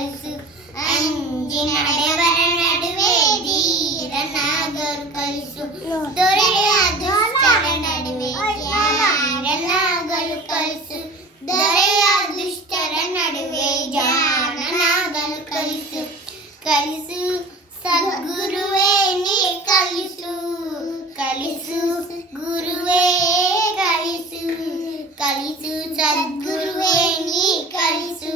ಕಲಿಸು ಅಂಜಿ ನಡೆವರ ನಡುವೆ ಧೀರನಾಗಲು ಕಲಿಸು ದೊರೆಯ ದುಷ್ಟರ ನಡುವೆ ಯಾರನಾಗಲು ಕಲಿಸು ದೊರೆಯ ದುಷ್ಟರ ನಡುವೆ ಜಾಣನಾಗಲು ಕಲಿಸು ಕಲಿಸು ಸದ್ಗುರುವೇ ನೀ ಕಲಿಸು ಕಲಿಸು ಗುರುವೇ ಕಲಿಸು ಕಲಿಸು ಸದ್ಗುರುವೇ ನೀ ಕಲಿಸು